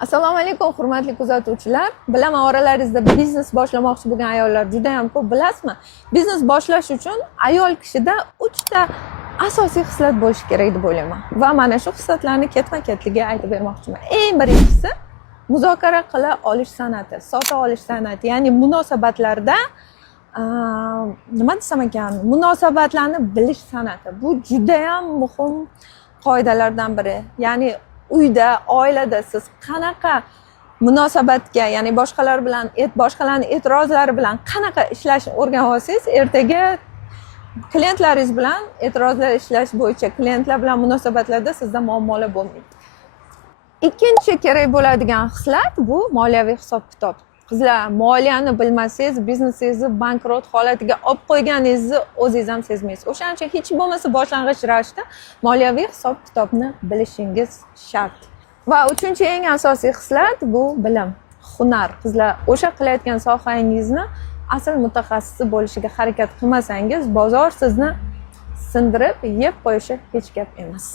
Assalomu alaykum, hurmatli kuzatuvchilar. Bilaman, oralaringizda biznes boshlamoqchi bo'lgan ayollar juda ham ko'p, bilasizmi? Biznes boshlash uchun ayol kishida 3 ta asosiy xislat bo'lishi kerak deb o'ylayman. Va mana shu xislatlarni ketma-ketligi aytib bermoqchiman. Eng birinchisi muzokara qila olish san'ati, sota olish san'ati, ya'ni munosabatlarda nima desam ekan, munosabatlarni bilish san'ati. Bu juda ham muhim qoidalardan biri. Ya'ni uyda, oilada siz qanaqa munosabatga, ya'ni boshqalarning e'tirozlari bilan qanaqa ishlashni o'rganib olsangiz, ertaga klientlaringiz bilan e'tirozlar ishlash bo'yicha klientlar bilan munosabatlarda sizda muammolar bo'lmaydi. Ikkinchi kerak bo'ladigan xislat bu moliyaviy hisob-kitob. Qizlar, moliyani bilmasangiz, biznesingizni bankrot holatiga olib qo'yganingizni o'zingiz ham sezmaysiz. O'shaning uchun hech bo'lmasa boshlang'ich ravishda moliyaviy hisob-kitobni bilishingiz shart. Va uchinchi eng asosiy xislat bu bilim, hunar. Qizlar, o'sha qilayotgan sohangizni asl mutaxassisi bo'lishiga harakat qilmasangiz, bozor sizni sindirib, yeb qo'yishi hech gap emas.